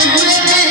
Tudo.